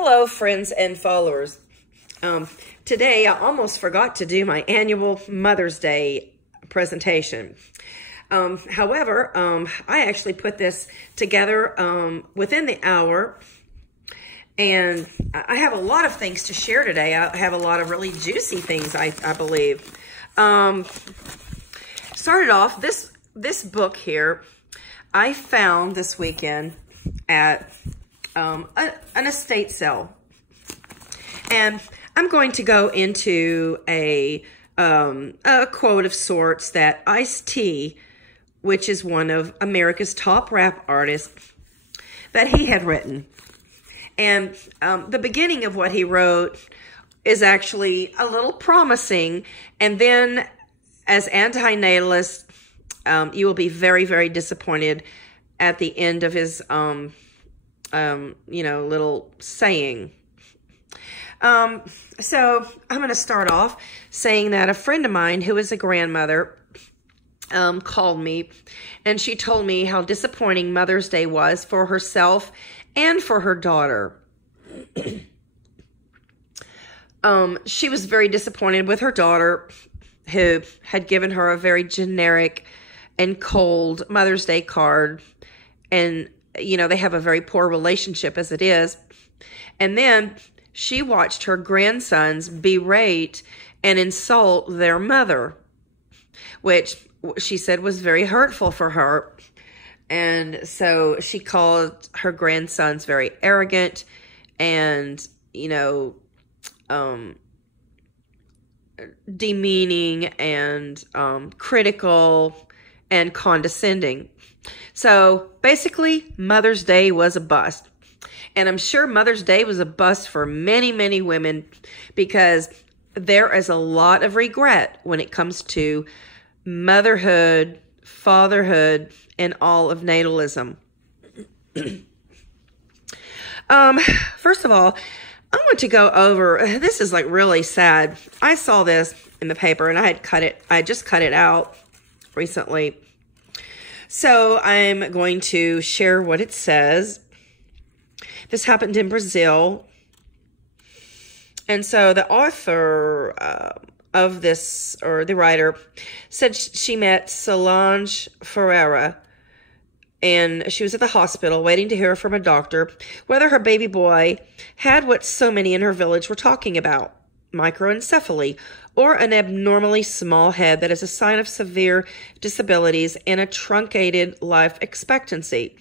Hello, friends and followers. Today, I almost forgot to do my annual Mother's Day presentation. However, I actually put this together within the hour, and I have a lot of things to share today. I have a lot of really juicy things, I believe. Started off, this book here, I found this weekend at an estate sale. And I'm going to go into a quote of sorts that Ice-T, which is one of America's top rap artists, that he had written. And the beginning of what he wrote is actually a little promising. And then as anti-natalist, you will be very, very disappointed at the end of his, little saying. So I'm going to start off saying that a friend of mine who is a grandmother called me, and she told me how disappointing Mother's Day was for herself and for her daughter. She was very disappointed with her daughter, who had given her a very generic and cold Mother's Day card. And, they have a very poor relationship as it is. And then she watched her grandsons berate and insult their mother, which she said was very hurtful for her. And so she called her grandsons very arrogant and, demeaning and critical and condescending. So basically, Mother's Day was a bust. And I'm sure Mother's Day was a bust for many, many women, because there is a lot of regret when it comes to motherhood, fatherhood, and all of natalism. First of all, I want to go over, this is like really sad. I saw this in the paper and I had just cut it out recently. So I'm going to share what it says. This happened in Brazil. And so the author of this, or the writer, said she met Solange Ferreira, and she was at the hospital waiting to hear from a doctor whether her baby boy had what so many in her village were talking about: microencephaly, or an abnormally small head that is a sign of severe disabilities and a truncated life expectancy.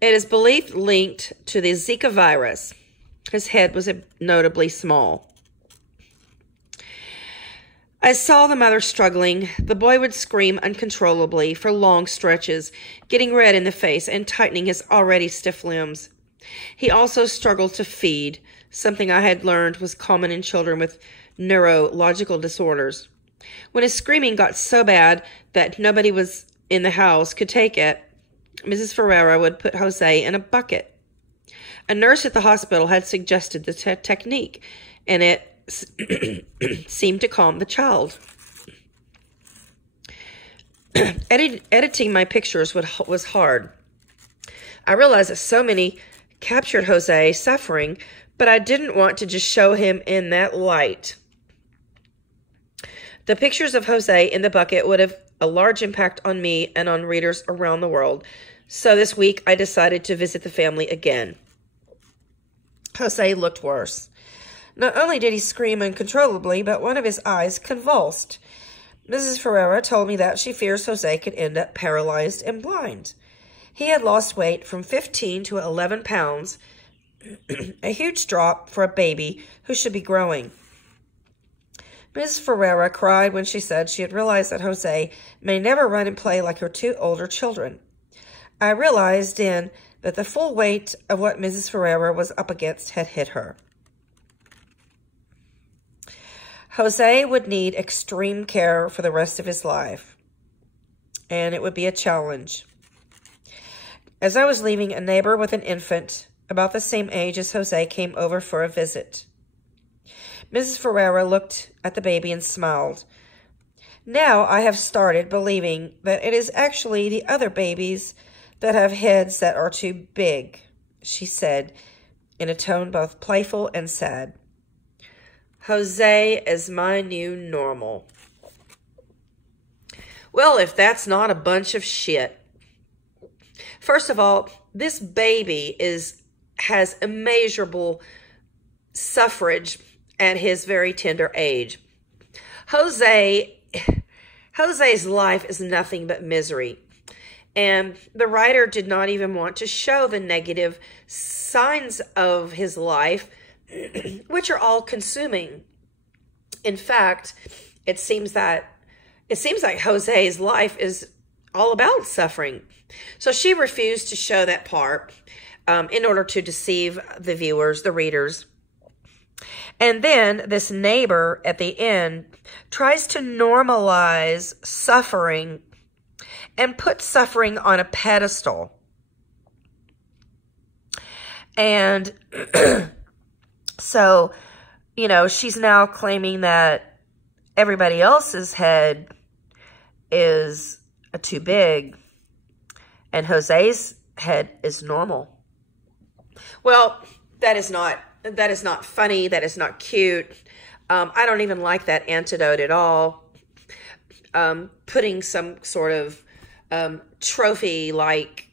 It is believed linked to the Zika virus. His head was notably small. I saw the mother struggling. The boy would scream uncontrollably for long stretches, getting red in the face and tightening his already stiff limbs. He also struggled to feed, something I had learned was common in children with neurological disorders. When his screaming got so bad that nobody was in the house could take it, Mrs. Ferreira would put Jose in a bucket. A nurse at the hospital had suggested the technique, and it seemed to calm the child. Editing my pictures was hard. I realized that so many captured Jose suffering, but I didn't want to just show him in that light. The pictures of Jose in the bucket would have a large impact on me and on readers around the world. So this week I decided to visit the family again. Jose looked worse. Not only did he scream uncontrollably, but one of his eyes convulsed. Mrs. Ferreira told me that she fears Jose could end up paralyzed and blind. He had lost weight from 15 to 11 pounds, a huge drop for a baby who should be growing. Mrs. Ferreira cried when she said she had realized that Jose may never run and play like her two older children. I realized then that the full weight of what Mrs. Ferreira was up against had hit her. Jose would need extreme care for the rest of his life, and it would be a challenge. As I was leaving, a neighbor with an infant about the same age as Jose came over for a visit. Mrs. Ferreira looked at the baby and smiled. Now I have started believing that it is actually the other babies that have heads that are too big. she said in a tone both playful and sad, "Jose is my new normal." Well, if that's not a bunch of shit. First of all, this baby has immeasurable suffrage at his very tender age. Jose's life is nothing but misery. And the writer did not even want to show the negative signs of his life, which are all consuming. In fact, it seems like Jose's life is all about suffering. So she refused to show that part in order to deceive the viewers, the readers. And then this neighbor at the end tries to normalize suffering and put suffering on a pedestal. And so, you know, she's now claiming that everybody else's head is too big and Jose's head is normal. Well, that is not funny. That is not cute. I don't even like that antidote at all. Putting some sort of trophy-like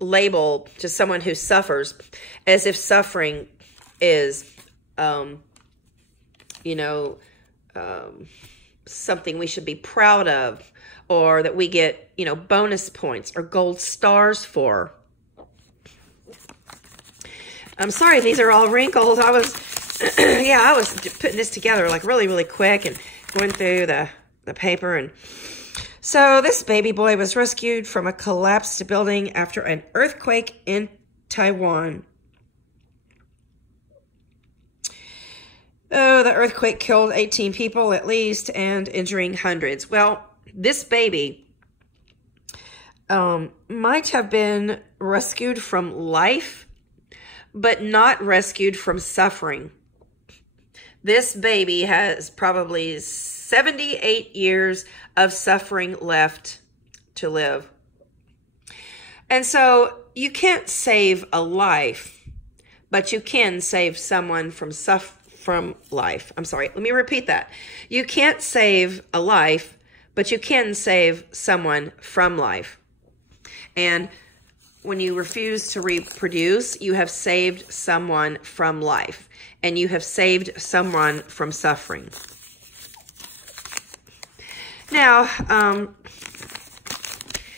label to someone who suffers, as if suffering is, something we should be proud of, or that we get, bonus points or gold stars for. I'm sorry, these are all wrinkled. I was putting this together like really, really quick and going through the paper. And so this baby boy was rescued from a collapsed building after an earthquake in Taiwan. Oh, the earthquake killed 18 people at least and injuring hundreds. Well, this baby might have been rescued from life, but not rescued from suffering. This baby has probably 78 years of suffering left to live. And so you can't save a life, but you can save someone from life. I'm sorry, let me repeat that. You can't save a life, but you can save someone from life. And when you refuse to reproduce, you have saved someone from life, and you have saved someone from suffering. Now,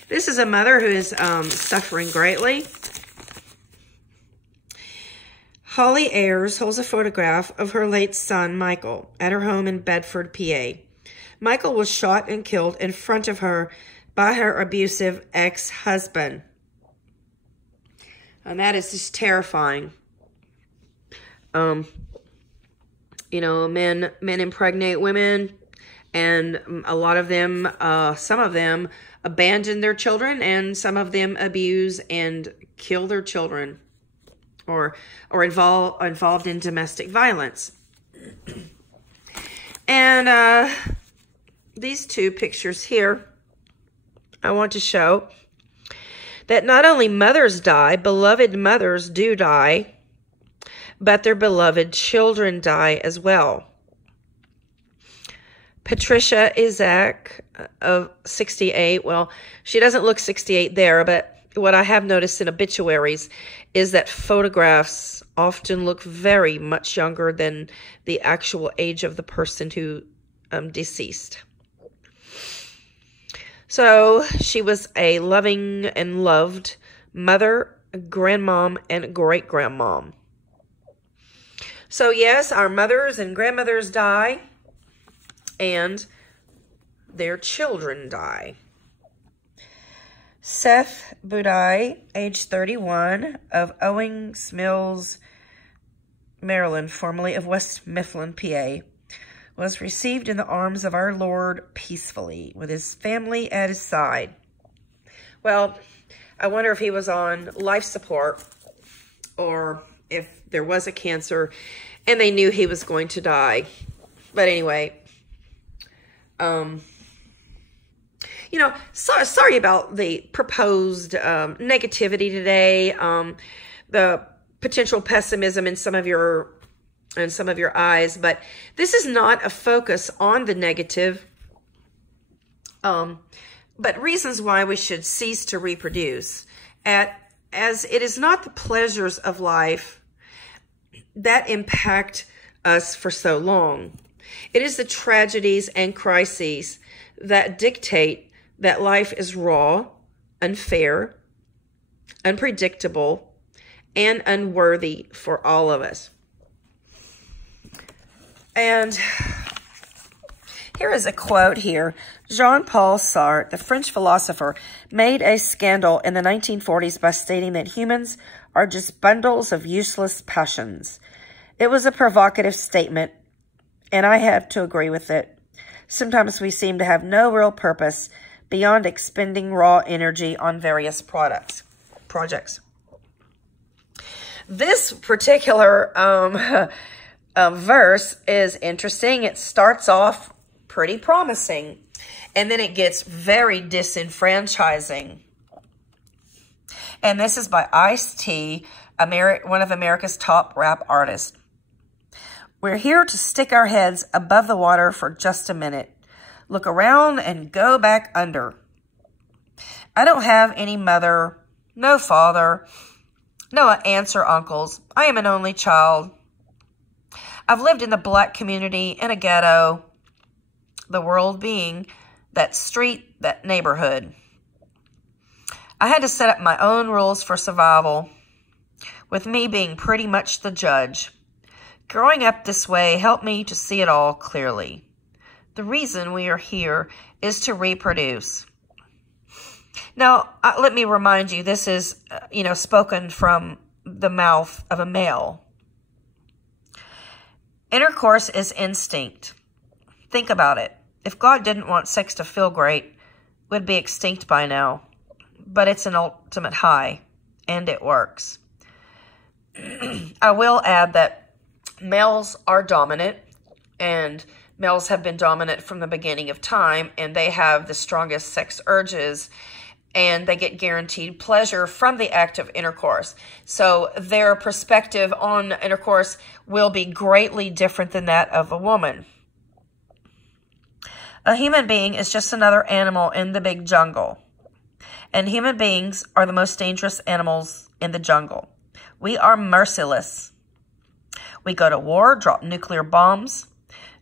this is a mother who is suffering greatly. Holly Ayers holds a photograph of her late son, Michael, at her home in Bedford, PA. Michael was shot and killed in front of her by her abusive ex-husband. And that is just terrifying. Men impregnate women, and a lot of them, some of them abandon their children, and some of them abuse and kill their children, or involved in domestic violence. And these two pictures here, I want to show that not only mothers die, beloved mothers do die, but their beloved children die as well. Patricia Isaac of 68, well, she doesn't look 68 there, but what I have noticed in obituaries is that photographs often look very much younger than the actual age of the person who deceased. So she was a loving and loved mother, grandmom, and great-grandmom. So yes, our mothers and grandmothers die, and their children die. Seth Budai, age 31, of Owings Mills, Maryland, formerly of West Mifflin, PA, was received in the arms of our Lord peacefully, with his family at his side. Well, I wonder if he was on life support, or if there was a cancer and they knew he was going to die. But anyway, sorry about the proposed negativity today, the potential pessimism in some of your eyes, but this is not a focus on the negative, but reasons why we should cease to reproduce, as it is not the pleasures of life that impact us for so long. It is the tragedies and crises that dictate that life is raw, unfair, unpredictable, and unworthy for all of us. And here is a quote here. Jean-Paul Sartre, the French philosopher, made a scandal in the 1940s by stating that humans are just bundles of useless passions. It was a provocative statement, and I have to agree with it. Sometimes we seem to have no real purpose beyond expending raw energy on various projects. This particular verse is interesting. It starts off pretty promising, and then it gets very disenfranchising. And this is by Ice-T, one of America's top rap artists. We're here to stick our heads above the water for just a minute. Look around and go back under. I don't have any mother, no father, no aunts or uncles. I am an only child. I've lived in the black community, in a ghetto, the world being that street, that neighborhood. I had to set up my own rules for survival, with me being pretty much the judge. Growing up this way helped me to see it all clearly. The reason we are here is to reproduce. Now, let me remind you, this is, spoken from the mouth of a male. Intercourse is instinct. Think about it. If God didn't want sex to feel great, we'd be extinct by now. But it's an ultimate high, and it works. I will add that males are dominant, and males have been dominant from the beginning of time, and they have the strongest sex urges, and they get guaranteed pleasure from the act of intercourse. So their perspective on intercourse will be greatly different than that of a woman. A human being is just another animal in the big jungle, and human beings are the most dangerous animals in the jungle. We are merciless. We go to war, drop nuclear bombs.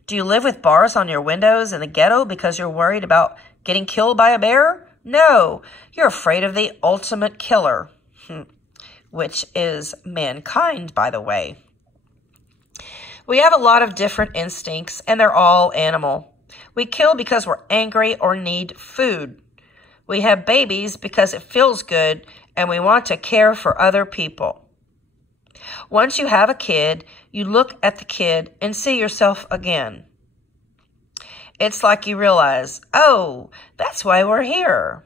Do you live with bars on your windows in the ghetto because you're worried about getting killed by a bear? No, you're afraid of the ultimate killer, which is mankind, by the way. We have a lot of different instincts, and they're all animal. We kill because we're angry or need food. We have babies because it feels good, and we want to care for other people. Once you have a kid, you look at the kid and see yourself again. It's like you realize, oh, that's why we're here.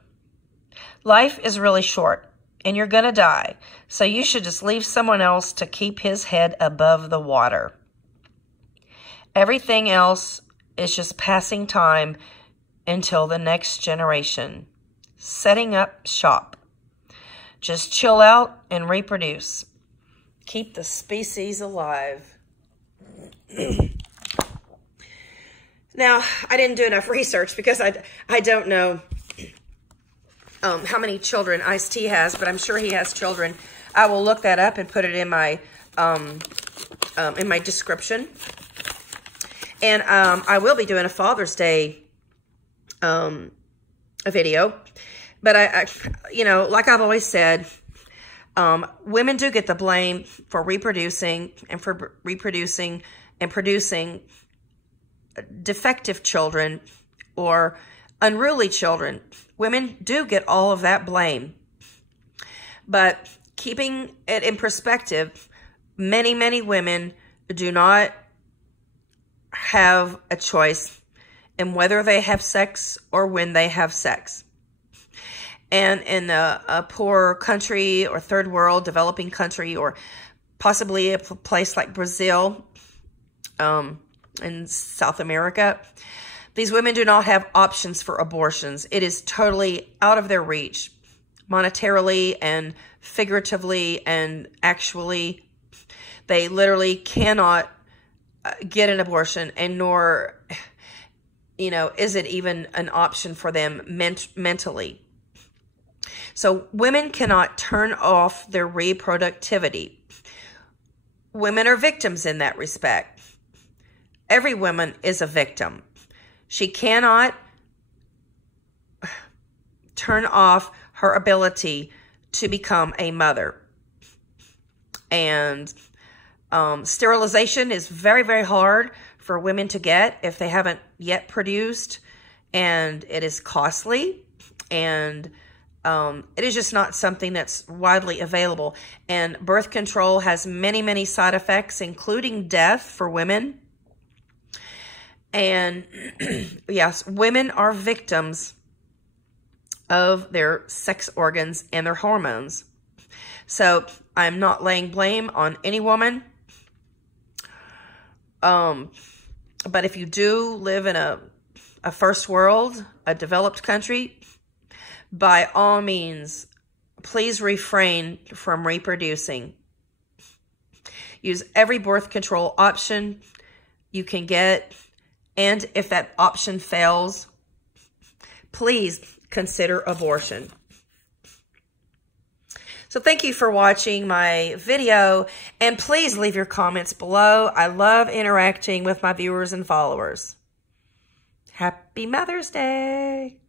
Life is really short, and you're going to die, so you should just leave someone else to keep his head above the water. Everything else is just passing time until the next generation. Setting up shop. Just chill out and reproduce. Keep the species alive. Now, I didn't do enough research because I don't know how many children Ice-T has, but I'm sure he has children. I will look that up and put it in my description. And I will be doing a Father's Day a video. But I like I've always said, women do get the blame for reproducing and producing defective children or unruly children. Women do get all of that blame. But keeping it in perspective, many, many women do not have a choice in whether they have sex or when they have sex. And in a poor country or third world, developing country, or possibly a place like Brazil in South America, These women do not have options for abortions. It is totally out of their reach, monetarily and figuratively and actually. They literally cannot get an abortion, and nor, is it even an option for them mentally. So women cannot turn off their reproductivity. Women are victims in that respect. Every woman is a victim. She cannot turn off her ability to become a mother. And sterilization is very, very hard for women to get if they haven't yet produced. And it is costly. And it is just not something that's widely available. And birth control has many, many side effects, including death for women. And yes, women are victims of their sex organs and their hormones. So I'm not laying blame on any woman. But if you do live in a first world, a developed country, by all means, please refrain from reproducing. Use every birth control option you can get. And if that option fails, please consider abortion. So thank you for watching my video, and please leave your comments below. I love interacting with my viewers and followers. Happy Mother's Day.